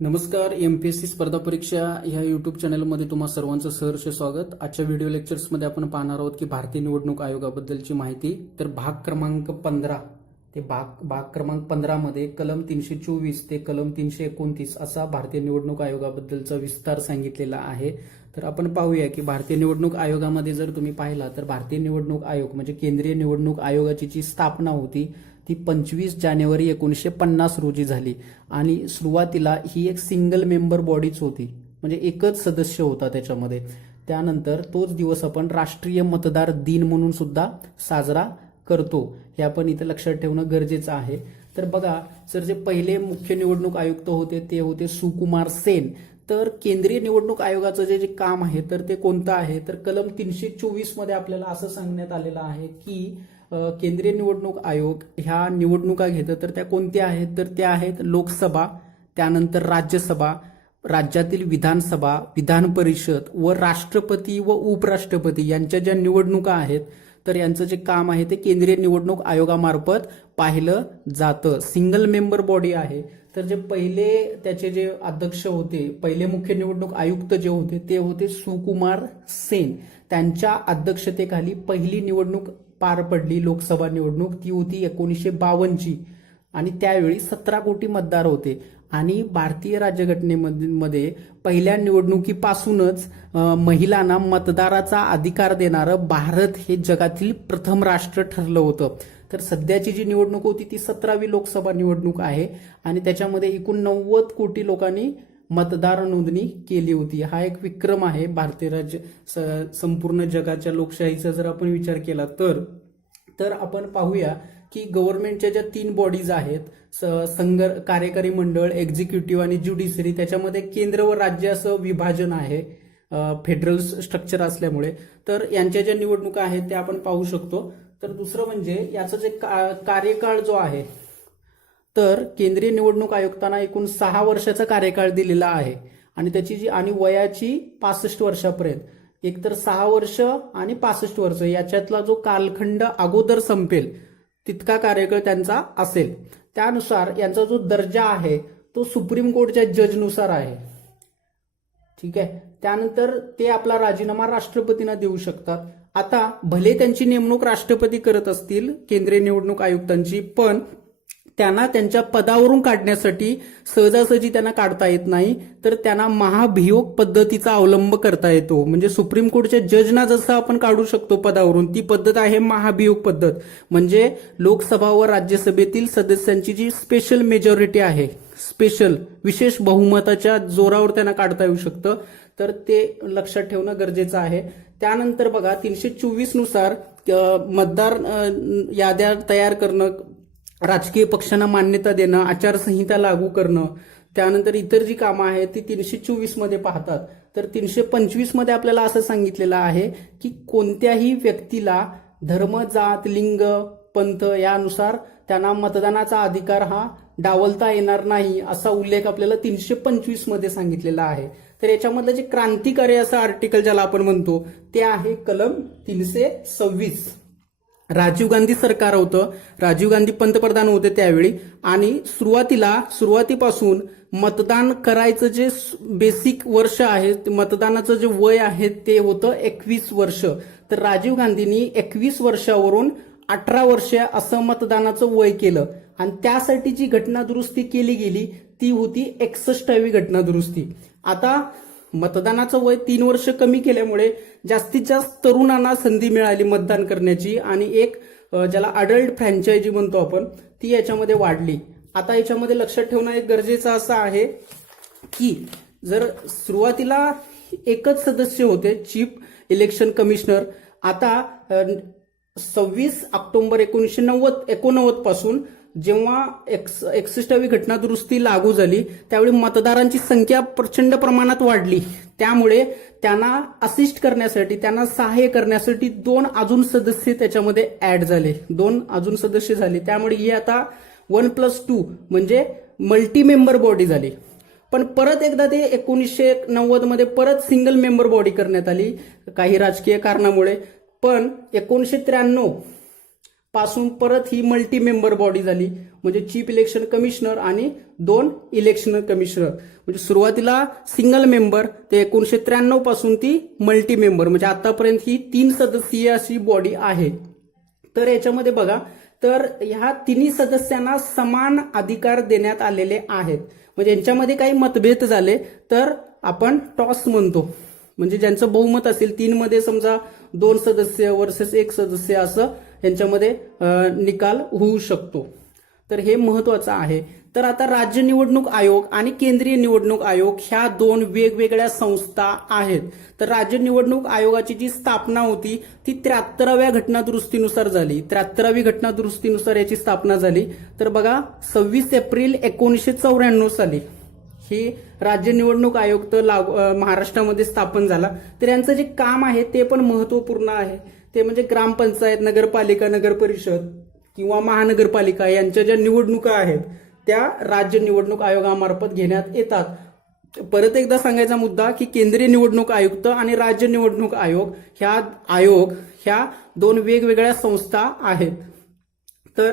नमस्कार M P S C स्पर्धा परीक्षा ह्या युट्यूब चॅनलमध्ये तुम्हा सर्वांचं सहर्ष स्वागत. आजच्या व्हिडिओ लेक्चर्समध्ये आपण पाहणार आहोत की भारतीय निवडणूक आयोगाबद्दलची माहिती. तर भाग क्रमांक पंधरा. ते भाग भाग क्रमांक पंधरामध्ये कलम तीनशे चोवीस ते कलम तीनशे एकोणतीस असा भारतीय निवडणूक आयोगाबद्दलचा विस्तार सांगितलेला आहे. तर आपण पाहूया की भारतीय निवडणूक आयोगामध्ये जर तुम्ही पाहिला तर भारतीय निवडणूक आयोग म्हणजे केंद्रीय निवडणूक आयोगाची जी स्थापना होती ती पंचवीस जानेवारी एकोणीसशे पन्नास रोजी झाली. आणि सुरुवातीला ही एक सिंगल मेंबर बॉडीच होती म्हणजे एकच सदस्य होता त्याच्यामध्ये. त्यानंतर तोच दिवस आपण राष्ट्रीय मतदार दिन म्हणून सुद्धा साजरा करतो हे आपण इथं लक्षात ठेवणं गरजेचं आहे. तर बघा सर जे पहिले मुख्य निवडणूक आयुक्त होते ते होते सुकुमार सेन. तर केंद्रीय निवडणूक आयोगाचं जे जे काम आहे तर ते कोणतं आहे? तर कलम तीनशे चोवीसमध्ये आपल्याला असं सांगण्यात आलेलं आहे की केंद्रीय निवडणूक आयोग ह्या निवडणुका घेतं तर त्या कोणत्या आहेत? तर त्या आहेत लोकसभा त्यानंतर राज्यसभा राज्यातील विधानसभा विधान परिषद व राष्ट्रपती व उपराष्ट्रपती यांच्या ज्या निवडणुका आहेत तर यांचं जे काम आहे ते केंद्रीय निवडणूक आयोगामार्फत पाहिलं जातं. सिंगल मेंबर बॉडी आहे. तर जे पहिले त्याचे जे अध्यक्ष होते पहिले मुख्य निवडणूक आयुक्त जे होते ते होते सुकुमार सेन. त्यांच्या अध्यक्षतेखाली पहिली निवडणूक पार पडली लोकसभा निवडणूक. ती होती एकोणीसशे बावन्नची. आणि त्यावेळी सतरा कोटी मतदार होते. आणि भारतीय राज्यघटनेमध्ये पहिल्या निवडणुकीपासूनच महिलांना मतदाराचा अधिकार देणारं भारत हे जगातील प्रथम राष्ट्र ठरलं होतं. तर सध्याची जी निवडणूक होती ती सतरावी लोकसभा निवडणूक आहे. आणि त्याच्यामध्ये एकूण नव्वद कोटी लोकांनी मतदार नोंदणी केली होती. हा एक विक्रम आहे भारतीय राज्य स- संपूर्ण जगाच्या लोकशाहीचा जर आपण विचार केला तर. तर आपण पाहूया की गव्हर्नमेंटच्या ज्या तीन बॉडीज आहेत संघ कार्यकारी मंडळ एक्झिक्युटिव्ह आणि ज्युडिशरी त्याच्यामध्ये केंद्र व राज्य असं विभाजन आहे फेडरल स्ट्रक्चर असल्यामुळे. तर यांच्या ज्या निवडणुका आहेत त्या आपण पाहू शकतो. तर दुसरं म्हणजे याचं जे का- कार्यकाळ जो आहे तर केंद्रीय निवडणूक आयुक्तांना एकूण सहा वर्षाचा कार्यकाळ दिलेला आहे. आणि त्याची जी आणि वयाची पासष्ट वर्षापर्यंत. एकतर सहा वर्ष आणि पासष्ट वर्ष याच्यातला जो कालखंड अगोदर संपेल तितका कार्यकाळ त्यांचा असेल. त्यानुसार यांचा जो दर्जा आहे तो सुप्रीम कोर्टच्या जजनुसार आहे. ठीक आहे? त्यानंतर ते आपला राजीनामा राष्ट्रपतींना देऊ शकतात. आता भले त्यांची नेमणूक राष्ट्रपती करत असतील केंद्रीय निवडणूक आयुक्तांची पण त्यांना त्यांच्या पदावरून काढण्यासाठी सहजासहजी त्यांना काढता येत नाही तर त्यांना महाभियोग पद्धतीचा अवलंब करता येतो. म्हणजे सुप्रीम कोर्टच्या जजना जसं आपण काढू शकतो पदावरून ती पद्धत आहे महाभियोग पद्धत. म्हणजे लोकसभा व राज्यसभेतील सदस्यांची जी स्पेशल मेजॉरिटी आहे स्पेशल विशेष बहुमताच्या जोरावर त्यांना काढता येऊ शकतं. तर ते लक्षात ठेवणं गरजेचं आहे. त्यानंतर बघा तीनशे चोवीसनुसार मतदार याद्या तयार करणं राजकीय पक्षांना मान्यता देणं आचारसंहिता लागू करणं त्यानंतर इतर जी कामं आहेत ती तीनशे चोवीसमध्ये पाहतात. तर तीनशे पंचवीसमध्ये आपल्याला असं सांगितलेलं आहे की कोणत्याही व्यक्तीला धर्म जात लिंग पंथ यानुसार त्यांना मतदानाचा अधिकार हा डावलता येणार नाही असा उल्लेख आपल्याला तीनशे पंचवीसमध्ये सांगितलेला आहे. तर याच्यामधलं जे क्रांतिकारी असं आर्टिकल ज्याला आपण म्हणतो ते आहे कलम तीनशे सव्वीस. राजीव गांधी सरकार होतं. राजीव गांधी पंतप्रधान होते त्यावेळी. आणि सुरुवातीला सुरुवातीपासून मतदान करायचं जे बेसिक वर्ष आहे मतदानाचं जे वय आहे ते होतं एकवीस वर्ष. तर राजीव गांधींनी एकवीस वर्षावरून अठरा वर्ष असं मतदानाचं वय केलं. आणि त्यासाठी जी घटना दुरुस्ती केली गेली ती होती एकसष्टावी घटना दुरुस्ती आता मतदानाचं वय तीन वर्ष कमी केल्यामुळे जास्तीत जास्त तरुणांना संधी मिळाली मतदान करण्याची. आणि एक ज्याला अडल्ट फ्रँचायझी म्हणतो आपण ती याच्यामध्ये वाढली. आता याच्यामध्ये लक्षात ठेवणं एक गरजेचं असं आहे की जर सुरुवातीला एकच सदस्य होते चीफ इलेक्शन कमिशनर आता सव्वीस ऑक्टोबर एकोणीसशे नव्वद एकोणनव्वदपासून जेव्हा एक्स एकसष्टावी घटना दुरुस्ती लागू झाली त्यावेळी मतदारांची संख्या प्रचंड प्रमाणात वाढली. त्यामुळे त्यांना असिस्ट करण्यासाठी त्यांना सहाय्य करण्यासाठी दोन अजून सदस्य त्याच्यामध्ये ऍड झाले. दोन अजून सदस्य झाले. त्यामुळे ही आता वन प्लस टू म्हणजे मल्टी मेंबर बॉडी झाली. पण परत एकदा ते एकोणीसशे नव्वदमध्ये परत सिंगल मेंबर बॉडी करण्यात आली काही राजकीय कारणामुळे. पण एकोणीसशे त्र्याण्णव पासून परत ही मल्टी मेंबर बॉडी झाली. म्हणजे चीफ इलेक्शन कमिशनर आणि दोन इलेक्शन कमिशनर म्हणजे सुरुवातीला सिंगल मेंबर ते एकोणीशे त्र्याण्णवपासून ती मल्टी मेंबर म्हणजे आतापर्यंत ही तीन सदस्यीय अशी बॉडी आहे. तर याच्यामध्ये बघा तर ह्या तिन्ही सदस्यांना समान अधिकार देण्यात आलेले आहेत. म्हणजे यांच्यामध्ये काही मतभेद झाले तर आपण टॉस म्हणतो. म्हणजे ज्यांचं बहुमत असेल तीन मध्ये समजा दोन सदस्य वर्सेस एक सदस्य असं यांच्यामध्ये निकाल होऊ शकतो. तर हे महत्वाचं आहे. तर आता राज्य निवडणूक आयोग आणि केंद्रीय निवडणूक आयोग ह्या दोन वेगवेगळ्या संस्था आहेत. तर राज्य निवडणूक आयोगाची जी स्थापना होती ती त्र्याहत्तराव्या घटनादुरुस्तीनुसार झाली. त्र्याहत्तरावी घटनादुरुस्तीनुसार याची स्थापना झाली. तर बघा सव्वीस एप्रिल एकोणीसशे चौऱ्याण्णव साली ही राज्य निवडणूक आयोग तर लागू महाराष्ट्रामध्ये स्थापन झाला. तर यांचं जे काम आहे ते पण महत्त्वपूर्ण आहे. ते म्हणजे ग्रामपंचायत नगरपालिका नगरपरिषद किंवा महानगरपालिका यांच्या ज्या निवडणुका आहेत त्या राज्य निवडणूक आयोगामार्फत घेण्यात येतात. परत एकदा सांगायचा मुद्दा की केंद्रीय निवडणूक आयुक्त आणि राज्य निवडणूक आयोग ह्या आयोग ह्या दोन वेगवेगळ्या संस्था आहेत. तर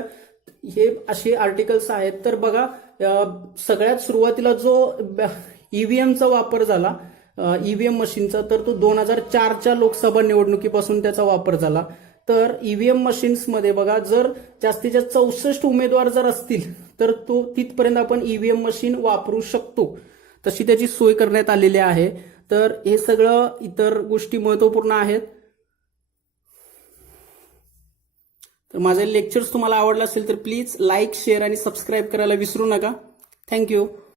हे असे आर्टिकल्स आहेत. तर बघा सगळ्यात सुरुवातीला जो ईव्हीएमचा वापर झाला ईव्हीएम मशीनचा तर तो दोन हजार चारच्या लोकसभा निवडणुकीपासून त्याचा वापर झाला. तर ईव्हीएम मशीन्समध्ये बघा जर जास्तीत जास्त चौसष्ट उमेदवार जर असतील तर तो तिथपर्यंत आपण ईव्हीएम मशीन वापरू शकतो. तशी त्याची सोय करण्यात आलेली आहे. तर हे सगळं इतर गोष्टी महत्त्वपूर्ण आहेत. तर माझे लेक्चर्स तुम्हाला आवडलं असेल तर प्लीज लाईक शेअर आणि सबस्क्राईब करायला विसरू नका. थँक्यू